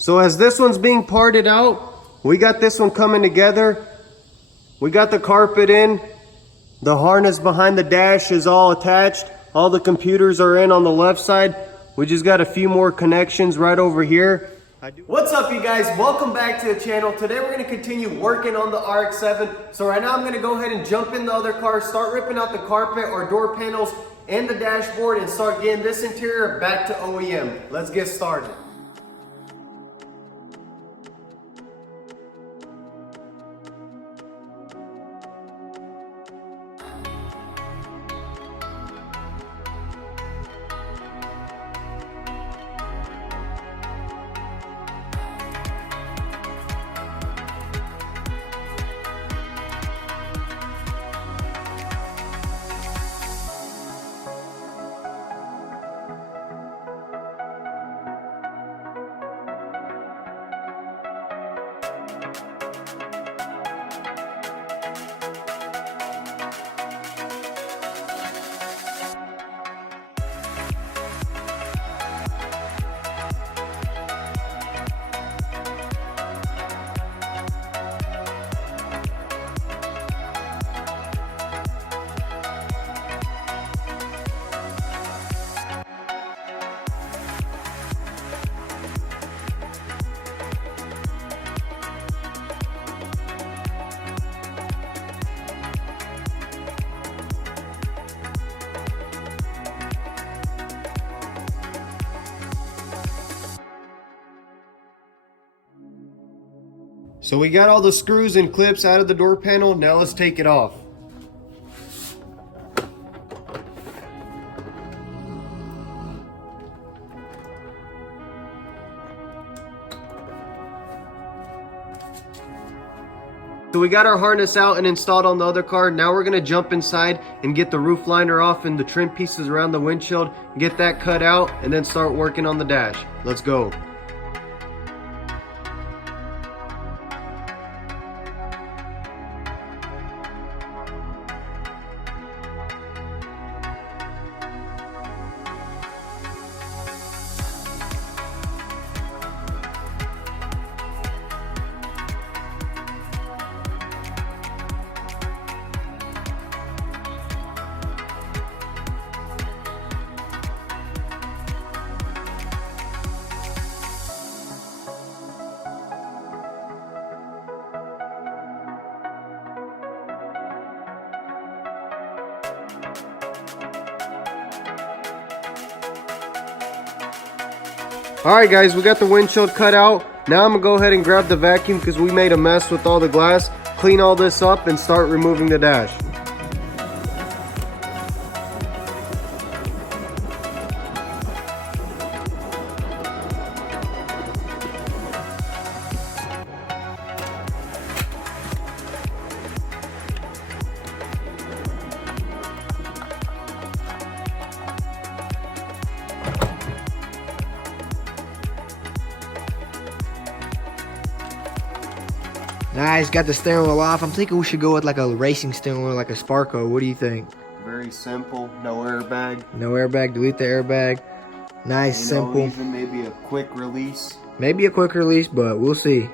So as this one's being parted out, we got this one coming together. We got the carpet in. The harness behind the dash is all attached. All the computers are in on the left side. We just got a few more connections right over here. What's up, you guys? Welcome back to the channel. Today we're going to continue working on the RX-7. So right now I'm going to go ahead and jump in the other car, start ripping out the carpet or door panels and the dashboard, and start getting this interior back to OEM. Let's get started. So we got all the screws and clips out of the door panel. Now let's take it off. So we got our harness out and installed on the other car. Now we're gonna jump inside and get the roof liner off and the trim pieces around the windshield, get that cut out, and then start working on the dash. Let's go. Alright guys, we got the windshield cut out. Now I'm going to go ahead and grab the vacuum because we made a mess with all the glass. Clean all this up and start removing the dash. Nice, got the steering wheel off. I'm thinking we should go with like a racing steering wheel, like a Sparco. What do you think? Very simple, no airbag. No airbag, delete the airbag. Nice, simple. Even maybe a quick release. Maybe a quick release, but we'll see.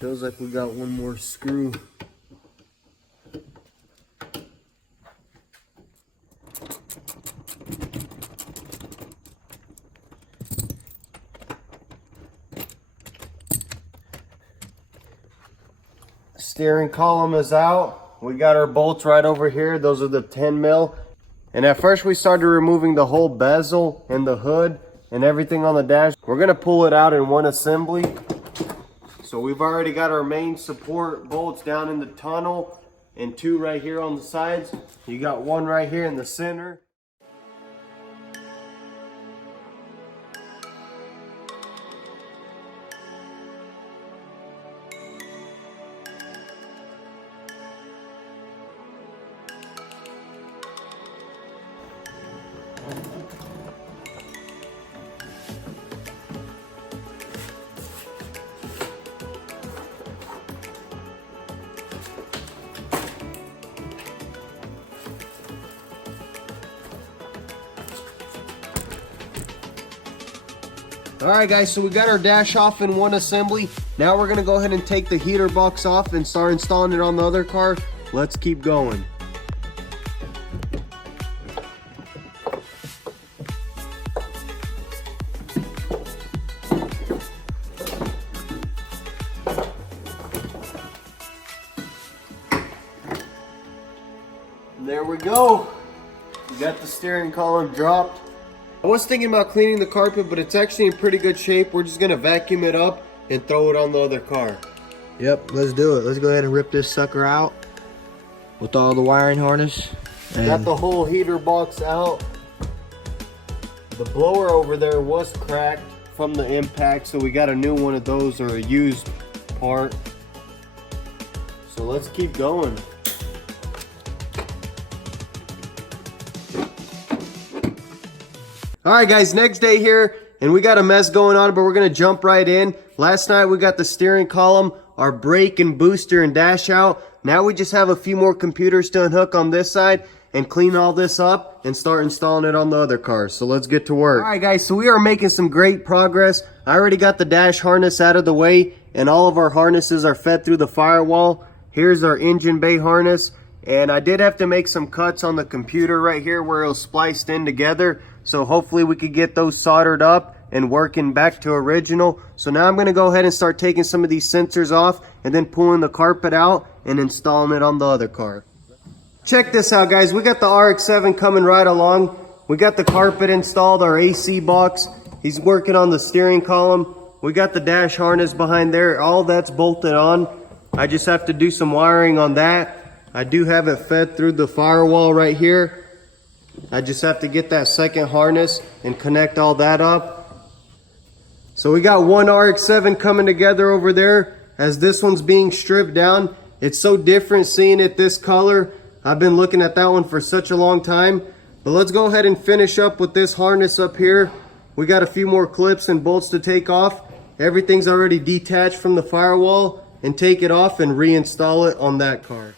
Feels like we got one more screw. Steering column is out. We got our bolts right over here. Those are the 10 mil. And at first we started removing the whole bezel and the hood and everything on the dash. We're gonna pull it out in one assembly. So we've already got our main support bolts down in the tunnel and two right here on the sides. You got one right here in the center. Alright guys, so we got our dash off in one assembly. Now we're going to go ahead and take the heater box off and start installing it on the other car. Let's keep going. There we go. We got the steering column dropped. I was thinking about cleaning the carpet, but it's actually in pretty good shape. We're just gonna vacuum it up and throw it on the other car. Yep, let's do it. Let's go ahead and rip this sucker out with all the wiring harness. Got the whole heater box out. The blower over there was cracked from the impact, so we got a new one of those, or a used part. So let's keep going. Alright guys, next day here, and we got a mess going on, but we're going to jump right in. Last night we got the steering column, our brake and booster and dash out. Now we just have a few more computers to unhook on this side and clean all this up and start installing it on the other cars. So let's get to work. Alright guys, so we are making some great progress. I already got the dash harness out of the way, and all of our harnesses are fed through the firewall. Here's our engine bay harness, and I did have to make some cuts on the computer right here where it was spliced in together. So hopefully we could get those soldered up and working back to original. So now I'm going to go ahead and start taking some of these sensors off and then pulling the carpet out and installing it on the other car. Check this out guys, we got the RX7 coming right along. We got the carpet installed, our AC box. He's working on the steering column. We got the dash harness behind there. All that's bolted on. I just have to do some wiring on that. I do have it fed through the firewall right here. I just have to get that second harness and connect all that up. So we got one RX7 coming together over there as this one's being stripped down. It's so different seeing it this color. I've been looking at that one for such a long time. But let's go ahead and finish up with this harness up here. We got a few more clips and bolts to take off. Everything's already detached from the firewall, and take it off and reinstall it on that car.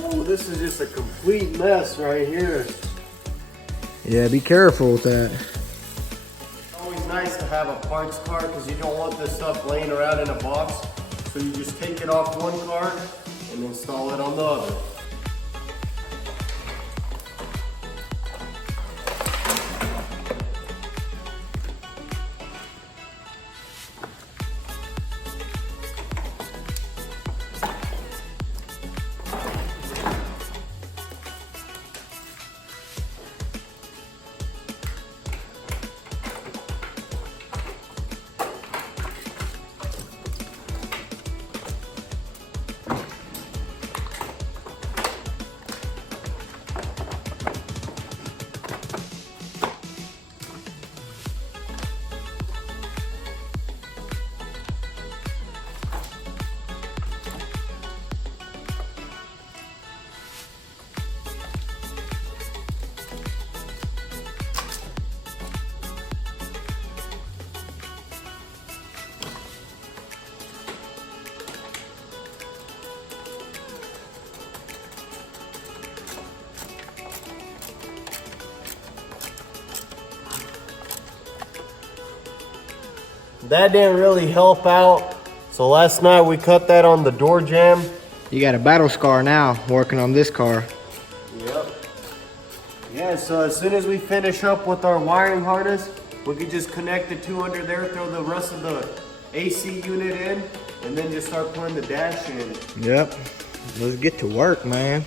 Oh, this is just a complete mess right here. Yeah, be careful with that. It's always nice to have a parts car because you don't want this stuff laying around in a box. So you just take it off one car and install it on the other. That didn't really help out. So last night we cut that on the door jamb. You got a battle scar now working on this car. Yep. Yeah, so as soon as we finish up with our wiring harness, we could just connect the two under there, throw the rest of the AC unit in, and then just start putting the dash in. Yep. Let's get to work, man.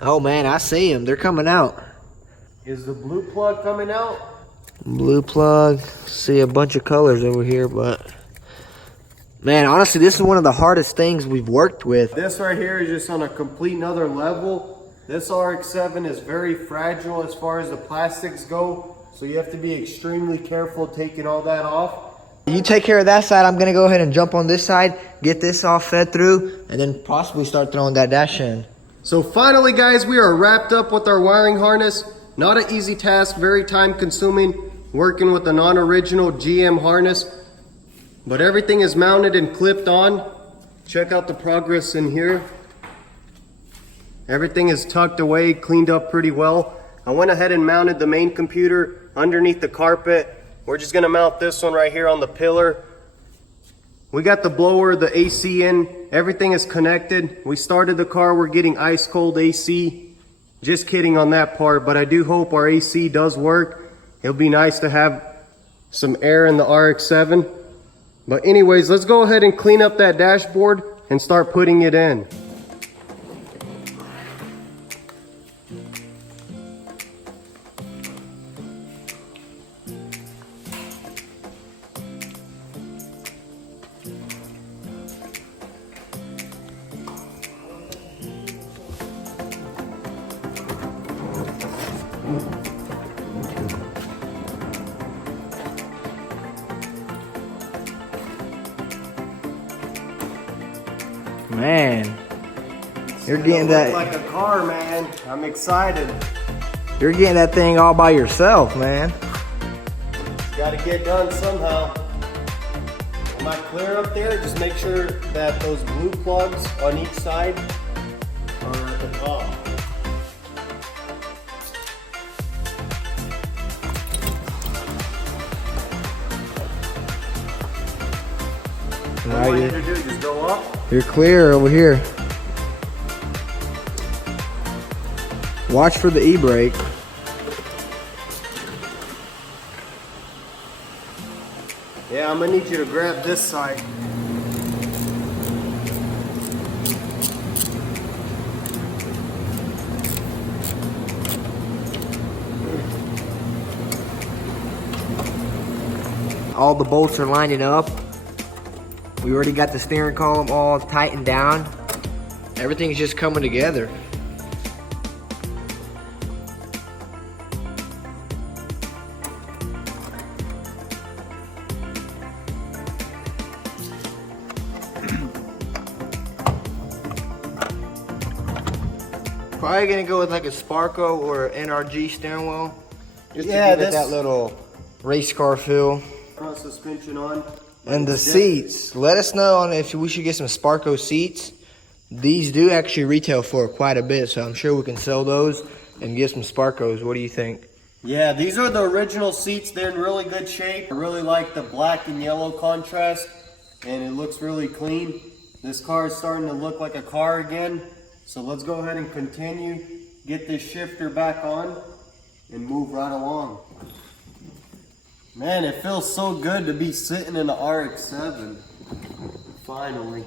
Oh man, I see them. They're coming out. Is the blue plug coming out? Blue plug. See a bunch of colors over here, but man, honestly, this is one of the hardest things we've worked with. This right here is just on a complete another level. This RX-7 is very fragile as far as the plastics go, so you have to be extremely careful taking all that off. You take care of that side. I'm gonna go ahead and jump on this side, get this all fed through, and then possibly start throwing that dash in. So finally, guys, we are wrapped up with our wiring harness. Not an easy task, very time consuming, working with a non-original GM harness, but everything is mounted and clipped on. Check out the progress in here. Everything is tucked away, cleaned up pretty well. I went ahead and mounted the main computer underneath the carpet. We're just gonna mount this one right here on the pillar. We got the blower, the AC in, everything is connected. We started the car, we're getting ice cold AC. Just kidding on that part, but I do hope our AC does work. It'll be nice to have some air in the RX-7. But anyways, let's go ahead and clean up that dashboard and start putting it in. Man, you're getting Look that like a car, man. I'm excited. You're getting that thing all by yourself, man. Got to get done somehow. Am I clear up there? Just make sure that those blue plugs on each side are at the top. What do I need to do? Just go up? You're clear over here. Watch for the e-brake. Yeah, I'm gonna need you to grab this side. All the bolts are lining up. We already got the steering column all tightened down. Everything's just coming together. Probably gonna go with like a Sparco or an NRG steering wheel. Just to give it that little race car feel. Front suspension on. And the seats, let us know on if we should get some Sparco seats. These do actually retail for quite a bit, so I'm sure we can sell those and get some Sparcos. What do you think? Yeah, these are the original seats. They're in really good shape. I really like the black and yellow contrast, and it looks really clean. This car is starting to look like a car again. So let's go ahead and continue, get this shifter back on, and move right along. Man, it feels so good to be sitting in the RX-7. Finally.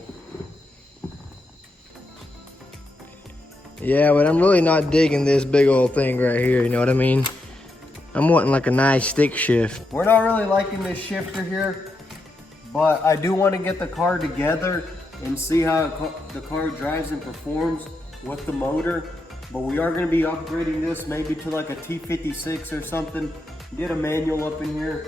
Yeah, but I'm really not digging this big old thing right here, you know what I mean? I'm wanting like a nice stick shift. We're not really liking this shifter here, but I do want to get the car together and see how the car drives and performs with the motor. But we are going to be upgrading this maybe to like a T56 or something. Get a manual up in here.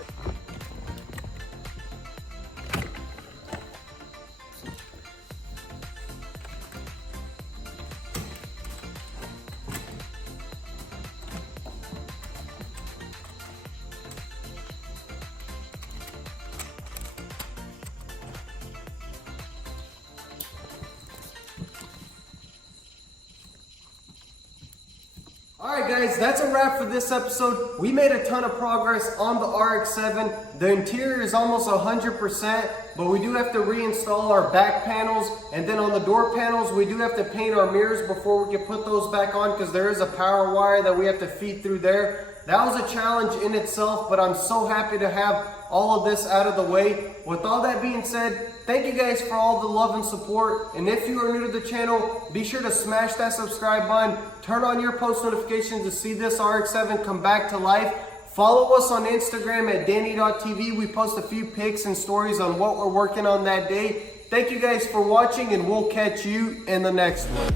Alright guys, that's a wrap for this episode. We made a ton of progress on the RX-7. The interior is almost 100%, but we do have to reinstall our back panels. And then on the door panels, we do have to paint our mirrors before we can put those back on, because there is a power wire that we have to feed through there. That was a challenge in itself, but I'm so happy to have all of this out of the way. With all that being said, thank you guys for all the love and support. And if you are new to the channel, be sure to smash that subscribe button. Turn on your post notifications to see this RX-7 come back to life. Follow us on Instagram at DannyTV. We post a few pics and stories on what we're working on that day. Thank you guys for watching, and we'll catch you in the next one.